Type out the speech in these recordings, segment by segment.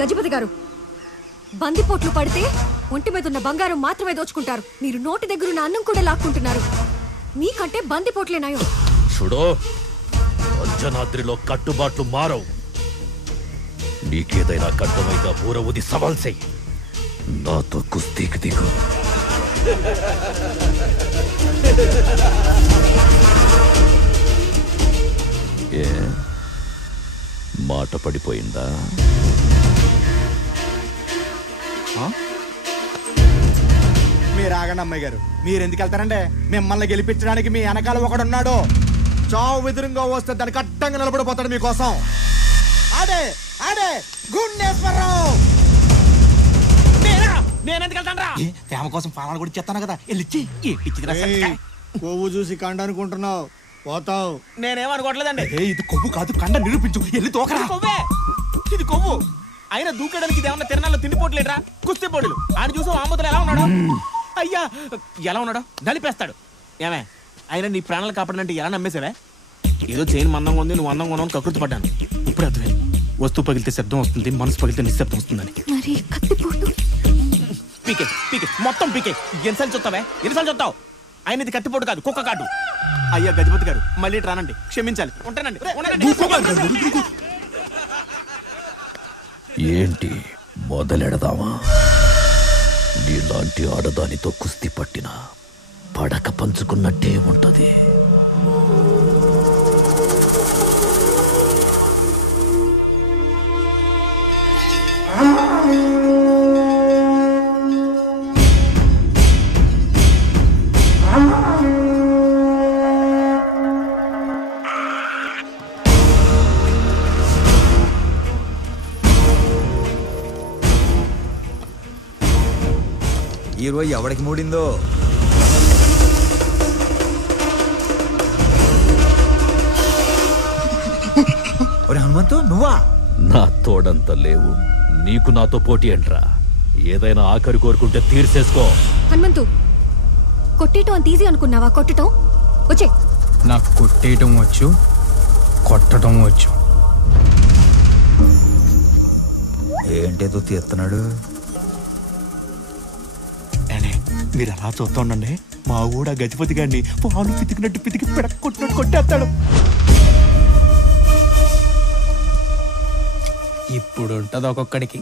గజపతి గారు, బందిపోట్లు పడితే ఒంటి మీద ఉన్న బంగారం మాత్రమే దోచుకుంటారు. మీరు నోటి దగ్గరున్న అన్నం కూడా లాక్కుంటున్నారు. మీకంటే బందిపోట్లేనాయో. చూడో, అంజనాద్రిలో కట్టుబాట్లు మారవు. నీకేదైనా కట్టమైతే ఊర ఉది సవాల్ చెయ్యి. నాతో కుస్తీకి దిగు. ఏ మాట పడిపోయిందా? మీరు ఆగండి అమ్మాయి గారు. మీరు ఎందుకు వెళ్తారంటే మిమ్మల్ని గెలిపించడానికి మీ వెనకాల ఒకడున్నాడు. చావు ఎదురుగా వస్తే దానికి అడ్డంగా నిలబడిపోతాడు మీకోసం. ఆడే ఆడే గుండేశ్వరరావు. ప్రేమ కోసం పాలన కూడా చెప్తాను కదా. కొవ్వు చూసి కండ అనుకుంటున్నావు, పోతావు. నేనేమనుకోవట్లేదండి. ఇది కొవ్వు కాదు, కండ నిరూపించు. వెళ్ళి తోకరా. కొవ్వే ఇది కొవ్వు. అయినా దూకేయడానికి ఇది ఏమన్నా తిరణాల్లో తిండిపోట్లేట్రా. కుస్తీ పోటీలు ఆయన చూసావు. ఆమోదలు ఎలా ఉన్నాడు? అయ్యా ఎలా ఉన్నాడు? నలిపేస్తాడు. ఏమే అయినా నీ ప్రాణాలు కాపాడనంటే ఎలా నమ్మేసావే? ఏదో చైన్ మందంగా ఉంది, నువ్వు అందంగా ఉన్నావు, కకృతి పడ్డాను. ఇప్పుడు అర్థమే. వస్తువు పగిలితే శబ్దం వస్తుంది, మనసు పగిలితే నిశ్శబ్దం వస్తుందని. పీకే పీకే మొత్తం పీకే. ఎన్నిసార్లు చూస్తావే? ఎన్నిసార్లు చూస్తావు? ఆయన ఇది కత్తిపోటు కాదు, కుక్క కాదు. అయ్యా గజపతి గారు, మళ్ళీ రానండి, క్షమించాలి. ఉంటానండి. ఏంటి మొదలెడదామా? నీలాంటి ఆడదానితో కుస్తీ పట్టిన పడక పంచుకున్నట్టే ఉంటది. ఈరోజు ఎవడికి మూడిందో. ఒరే హనుమంతు, నువ్వా? నా తోడంత లేవు, నీకు నాతో పోటీ అంట్రా. ఏదైనా ఆఖరి కోరుకుంటే తీర్చేసుకో. హనుమంతు, కొట్టేయటం అంత ఈజీ అనుకున్నావా? కొట్టటం వచ్చే. నాకు కొట్టేయటం వచ్చు, కొట్టడం వచ్చు. ఏంటేదో తీస్తున్నాడు. మీరు అలా చూస్తా ఉండండి. మా ఊడ గజపతి గారిని పాలు పితికినట్టు పితికి పెడకొట్టినట్టు కొట్టేస్తాడు. ఇప్పుడు ఉంటది ఒక్కొక్కడికి.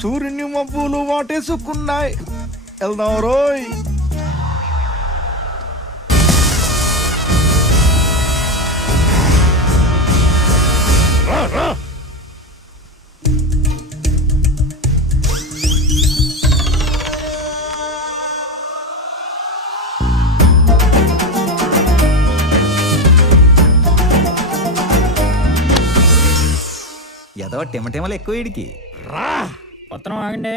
సూర్యుని మబ్బులు వాటేసుకున్నాయి. వెళ్దాం రోయ్. ఎదవ టిమటిమలు ఎక్కువ వీడికి. పత్రం ఆగండి,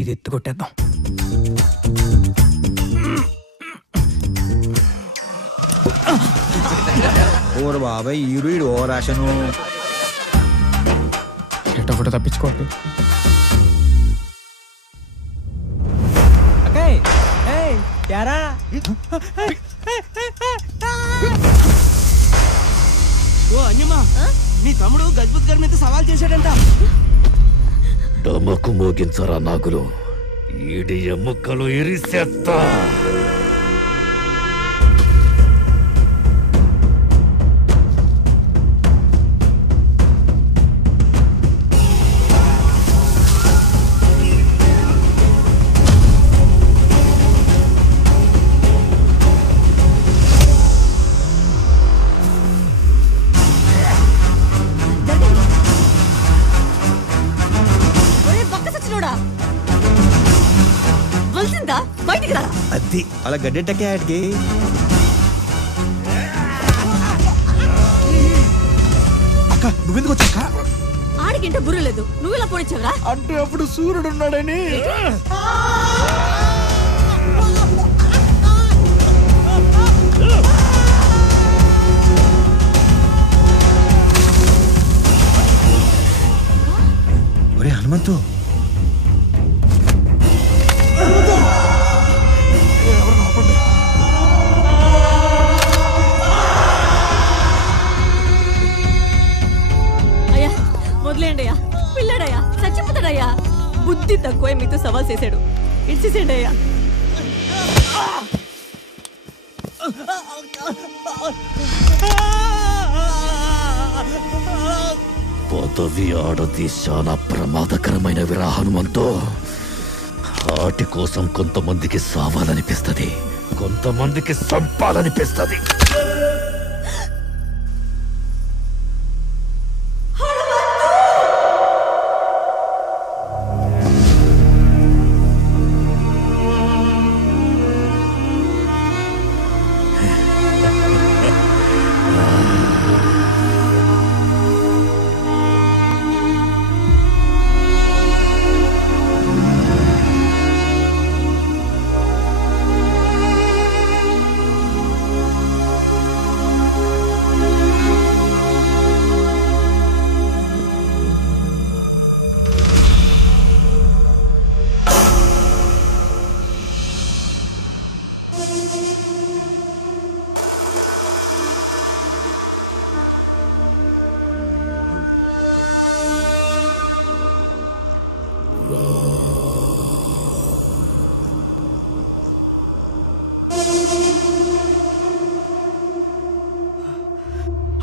ఇది ఎత్తు కొట్టేద్దాం. ఓరు బాబాయ్, ఈరుడు ఓ రాశను. ఫోటో తప్పించుకోండి. నీ తమ్ముడు గజపతి గారి మీద సవాల్ చేశాడంట. డమకు మోగించరా నాగులు, ఈడి ఎముకలు ఇరిసేస్తా. అది అలా గడ్డెట్టకే ఆటికి. అక్క నువ్వెందుకు వచ్చాక? ఆడికింటే బుర్ర లేదు, నువ్వు ఇలా పొడిచావురా? అంటే అప్పుడు సూర్యుడు ఉన్నాడని. ఒరే హనుమంతు, బుద్ధి తక్కువ మీతో సవాల్ చేశాడు. ఇడ్చేసేయండి అయ్యా. పదవి ఆడది చాలా ప్రమాదకరమైన హనుమంతో. వాటి కోసం కొంతమందికి సావాలనిపిస్తుంది, కొంతమందికి సంపాలనిపిస్తుంది.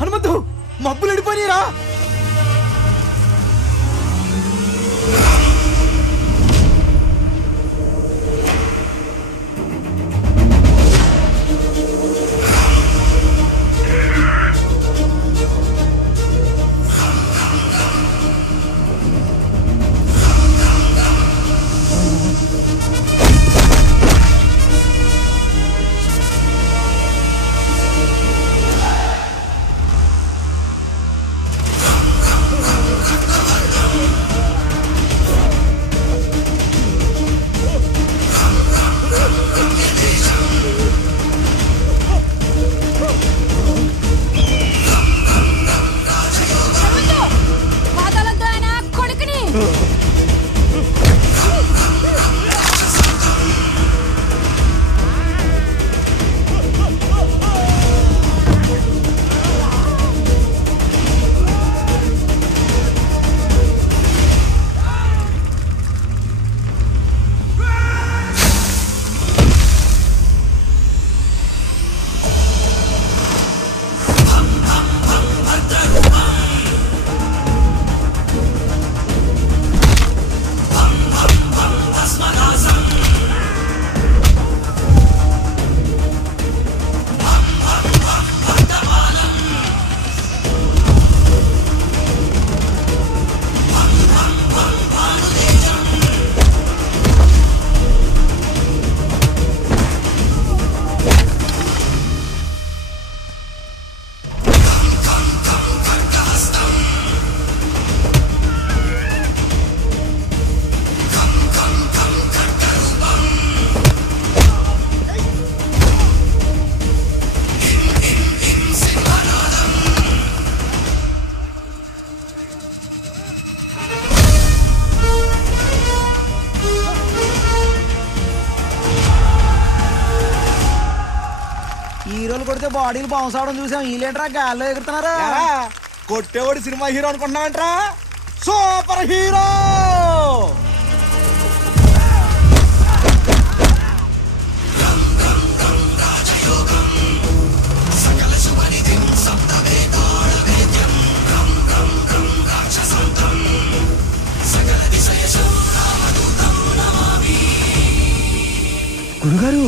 హనుమంతు, మబ్బులు ఎడిపోయిరా. హీరోలు కొడితే బాడీలు బౌన్స్ అవడం చూసాం. ఈ లీటరా గాల్లో ఎగురుతున్నారా? కొట్టేవాడు సినిమా హీరో అనుకుంటున్నావంట్రా? Super hero. గురుగారు